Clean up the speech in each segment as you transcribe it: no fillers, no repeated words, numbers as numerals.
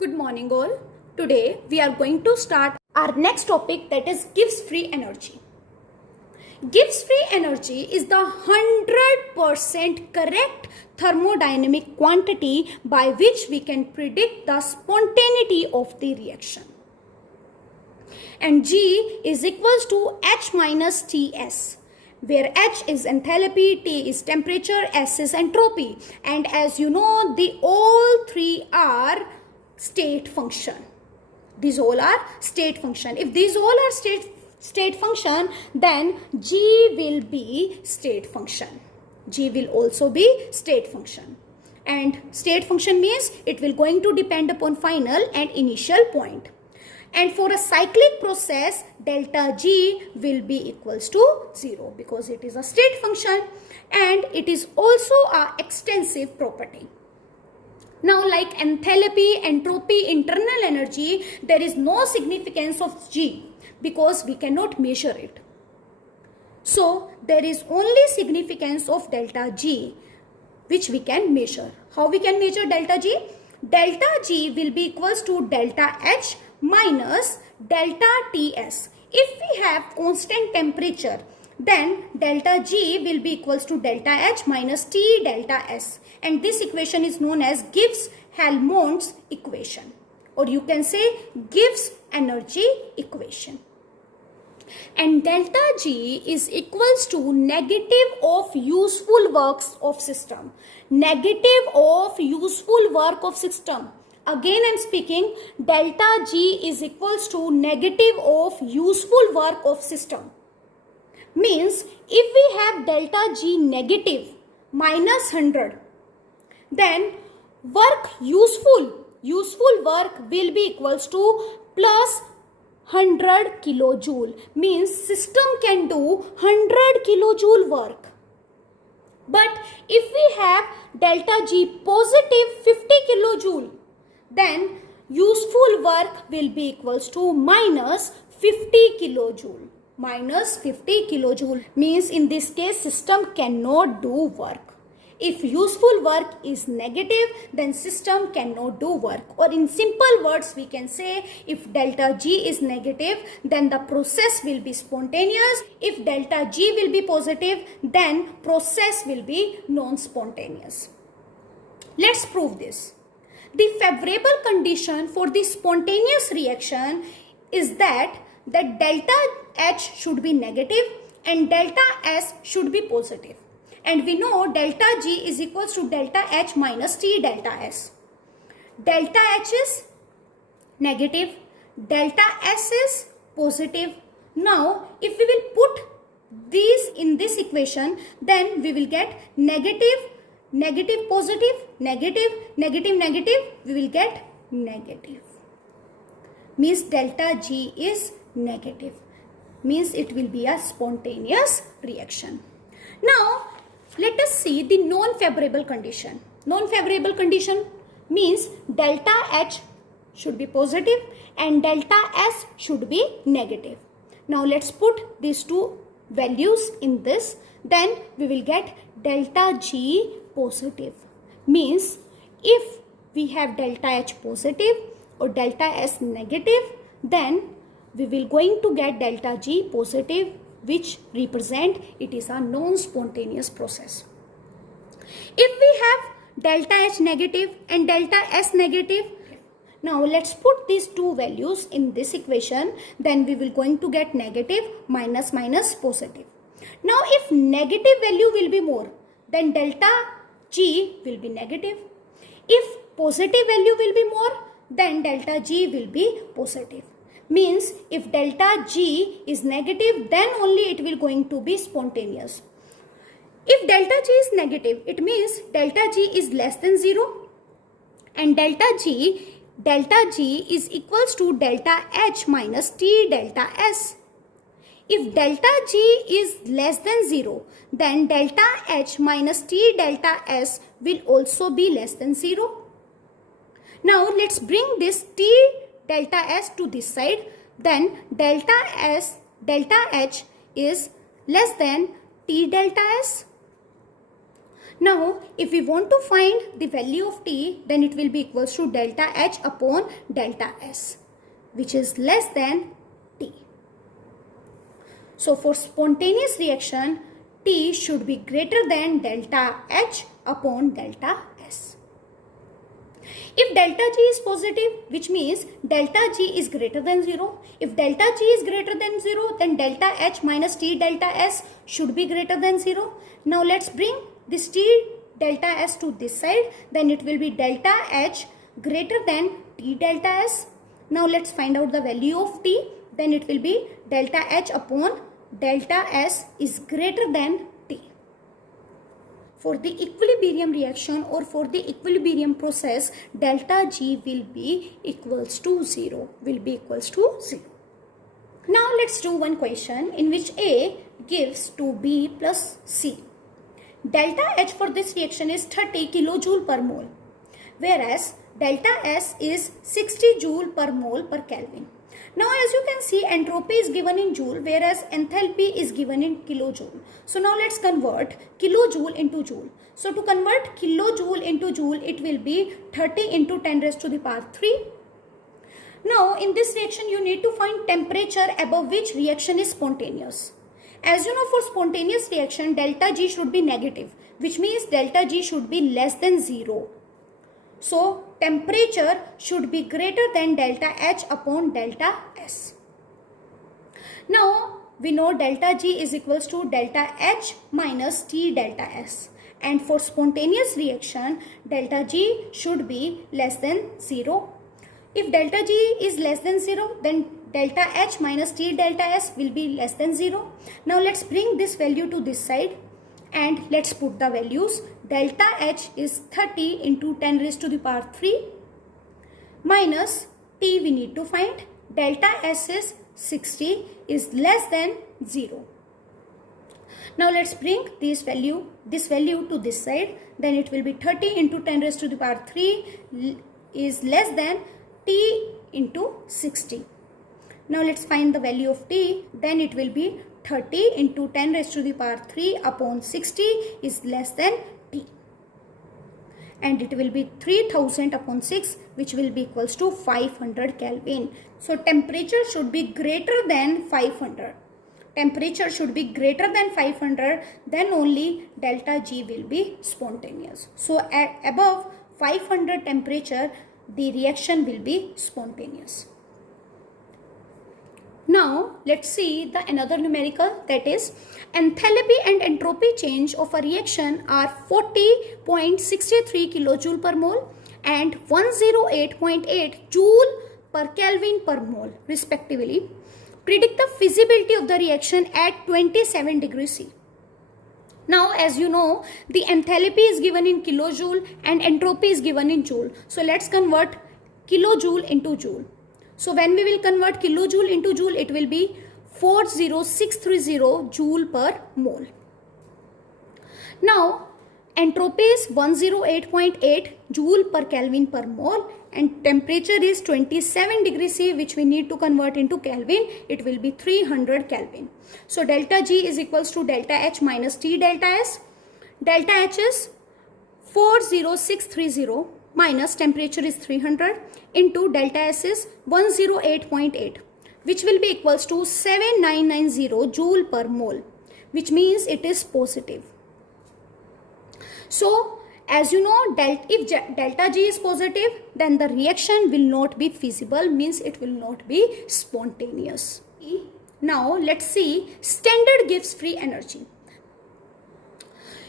Good morning all. Today we are going to start our next topic, that is Gibbs free energy. Gibbs free energy is the 100% correct thermodynamic quantity by which we can predict the spontaneity of the reaction. And G is equals to H minus Ts, where H is enthalpy, T is temperature, S is entropy. And as you know, all three are state function. These all are state function. If these all are state function, then G will be state function. G will also be state function. And state function means it will going to depend upon final and initial point. And for a cyclic process, delta G will be equals to 0 because it is a state function and it is also an extensive property. Now, like enthalpy, entropy, internal energy, there is no significance of G because we cannot measure it. So, there is only significance of delta G which we can measure. How we can measure delta G? Delta G will be equals to delta H minus delta Ts. If we have constant temperature, then delta G will be equals to delta H minus T delta S. And this equation is known as Gibbs-Helmholtz equation, or you can say Gibbs energy equation. And delta G is equals to negative of useful works of system. Negative of useful work of system. Again I am speaking, delta G is equals to negative of useful work of system. Means if we have delta G negative minus 100, then useful work will be equals to plus 100 kilojoule. Means system can do 100 kilojoule work. But if we have delta G positive 50 kilojoule, then useful work will be equals to minus 50 kilojoule. Minus 50 kilojoule means in this case system cannot do work. If useful work is negative, then system cannot do work. Or in simple words, we can say if delta G is negative, then the process will be spontaneous. If delta G will be positive, then process will be non-spontaneous. Let's prove this. The favorable condition for the spontaneous reaction is that delta H should be negative and delta S should be positive. And we know delta G is equals to delta H minus T delta S. Delta H is negative, delta S is positive. Now, if we will put these in this equation, then we will get negative, negative, positive, negative, negative, negative, we will get negative. Means delta G is negative. Means it will be a spontaneous reaction. Now, let us see the non-favorable condition. Non-favorable condition means delta H should be positive and delta S should be negative. Now, let's put these two values in this. Then we will get delta G positive. Means if we have delta H positive or delta S negative, then we will going to get delta G positive, which represent it is a non-spontaneous process. If we have delta H negative and delta S negative, now let's put these two values in this equation, then we will going to get negative minus minus positive. Now if negative value will be more, then delta G will be negative. If positive value will be more, then delta G will be positive. Means if delta G is negative, then only it will going to be spontaneous. If delta G is negative, it means delta G is less than 0 and delta G is equals to delta H minus T delta S. If delta G is less than 0, then delta H minus T delta S will also be less than 0. Now let's bring this T delta S to this side, then delta H is less than T delta S. Now, if we want to find the value of T, then it will be equals to delta H upon delta S, which is less than T. So, for spontaneous reaction, T should be greater than delta H upon delta S. If delta G is positive, which means delta G is greater than 0. If delta G is greater than 0, then delta H minus T delta S should be greater than 0. Now let's bring this T delta S to this side. Then it will be delta H greater than T delta S. Now let's find out the value of T. Then it will be delta H upon delta S is greater than T. For the equilibrium reaction or for the equilibrium process, delta G will be equals to 0. Now let's do one question in which A gives to B plus C. Delta H for this reaction is 30 kilojoule per mole, whereas delta S is 60 joule per mole per Kelvin. Now as you can see, entropy is given in joule, whereas enthalpy is given in kilojoule. So now let's convert kilojoule into joule. So to convert kilojoule into joule, it will be 30 into 10 raised to the power 3. Now in this reaction, you need to find temperature above which reaction is spontaneous. As you know, for spontaneous reaction, delta G should be negative, which means delta G should be less than 0. So, temperature should be greater than delta H upon delta S. Now, we know delta G is equals to delta H minus T delta S. And for spontaneous reaction, delta G should be less than 0. If delta G is less than 0, then delta H minus T delta S will be less than 0. Now, let's bring this value to this side and let's put the values. Delta H is 30 into 10 raised to the power 3 minus T we need to find. Delta S is 60 is less than 0. Now let's bring this value to this side. Then it will be 30 into 10 raised to the power 3 is less than T into 60. Now let's find the value of T. Then it will be 30 into 10 raised to the power 3 upon 60 is less than T. And it will be 3000 upon 6, which will be equals to 500 Kelvin. So temperature should be greater than 500. Temperature should be greater than 500, then only delta G will be spontaneous. So at above 500 temperature, the reaction will be spontaneous. Now let's see the another numerical, that is enthalpy and entropy change of a reaction are 40.63 kilojoule per mole and 108.8 joule per Kelvin per mole respectively. Predict the feasibility of the reaction at 27 degrees C. Now as you know, the enthalpy is given in kilojoule and entropy is given in joule. So let's convert kilojoule into joule. So when we will convert kilojoule into joule, it will be 40630 joule per mole. Now entropy is 108.8 joule per Kelvin per mole and temperature is 27 degrees C, which we need to convert into Kelvin. It will be 300 Kelvin. So delta G is equals to delta H minus T delta S. Delta H is 40630 minus temperature is 300 into delta S is 108.8, which will be equals to 7990 joule per mole, which means it is positive. So as you know, if delta G is positive, then the reaction will not be feasible, means it will not be spontaneous. Now let's see standard Gibbs free energy.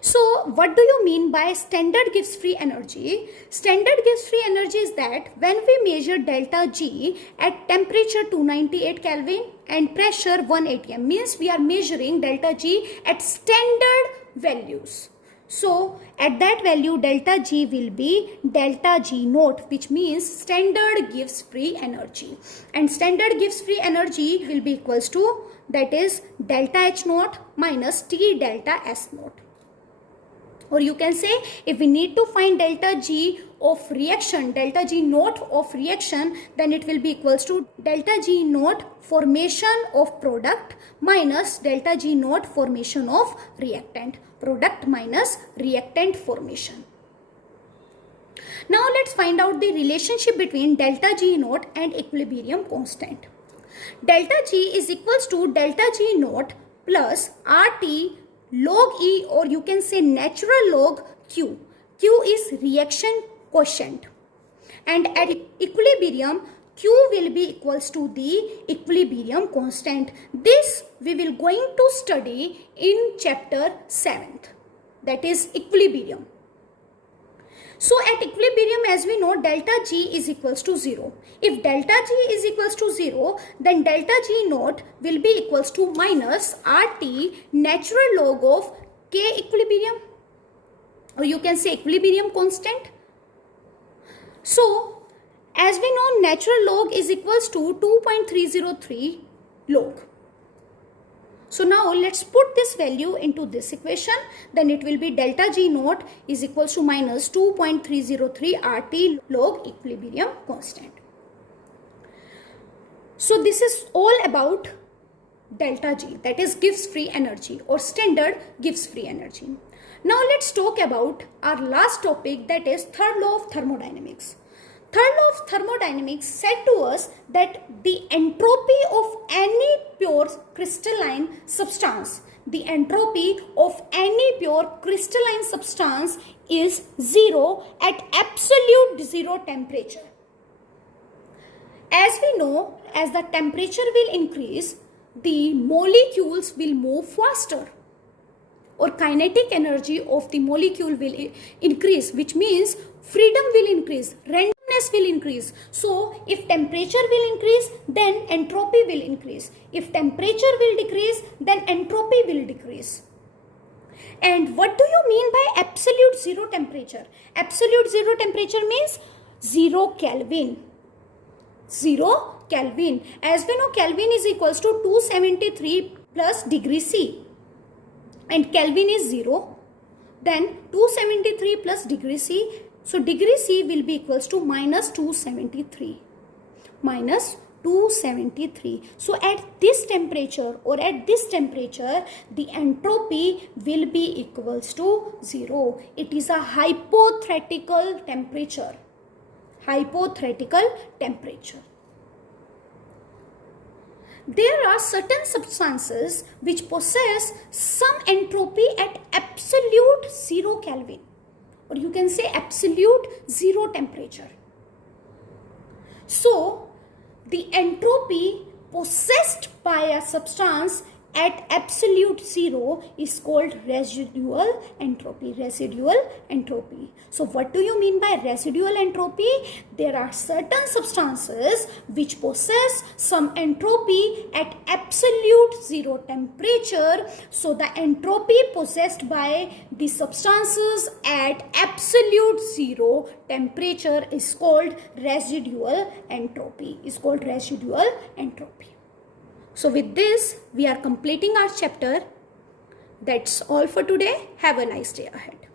So what do you mean by standard Gibbs free energy? Standard Gibbs free energy is that when we measure delta G at temperature 298 Kelvin and pressure 1 atm, means we are measuring delta G at standard values. So at that value delta G will be delta G naught, which means standard Gibbs free energy. And standard Gibbs free energy will be equals to, that is delta H naught minus T delta S naught. Or you can say, if we need to find delta G of reaction, delta G naught of reaction, then it will be equals to delta G naught formation of product minus delta G naught formation of reactant. Product minus reactant formation. Now let's find out the relationship between delta G naught and equilibrium constant. Delta G is equals to delta G naught plus RT log E, or you can say natural log Q. Q is reaction quotient, and at equilibrium Q will be equals to the equilibrium constant. This we will going to study in chapter 7th, that is equilibrium. So at equilibrium, as we know, delta G is equals to 0. If delta G is equals to 0, then delta G naught will be equals to minus RT natural log of K equilibrium, or you can say equilibrium constant. So as we know, natural log is equals to 2.303 log. So now let's put this value into this equation. Then it will be delta G naught is equals to minus 2.303 RT log equilibrium constant. So this is all about delta G, that is Gibbs free energy or standard Gibbs free energy. Now let's talk about our last topic, that is third law of thermodynamics. Third law of thermodynamics said to us that the entropy of any pure crystalline substance, the entropy of any pure crystalline substance is 0 at absolute 0 temperature. As we know, as the temperature will increase, the molecules will move faster, or kinetic energy of the molecule will increase, which means freedom will increase, randomness will increase. So if temperature will increase, then entropy will increase. If temperature will decrease, then entropy will decrease. And what do you mean by absolute 0 temperature? Absolute 0 temperature means 0 Kelvin. 0 Kelvin. As we know, Kelvin is equals to 273 plus degree C. And Kelvin is 0. Then 273 plus degree C. So degree C will be equals to minus 273. Minus 273. So at this temperature, or at this temperature, the entropy will be equals to 0. It is a hypothetical temperature. Hypothetical temperature. There are certain substances which possess some entropy at absolute 0 Kelvin, or you can say absolute 0 temperature. So the entropy possessed by a substance at absolute 0 is called residual entropy. Residual entropy. So what do you mean by residual entropy? There are certain substances which possess some entropy at absolute 0 temperature. So the entropy possessed by the substances at absolute 0 temperature is called residual entropy. Is called residual entropy. So with this, we are completing our chapter. That's all for today. Have a nice day ahead.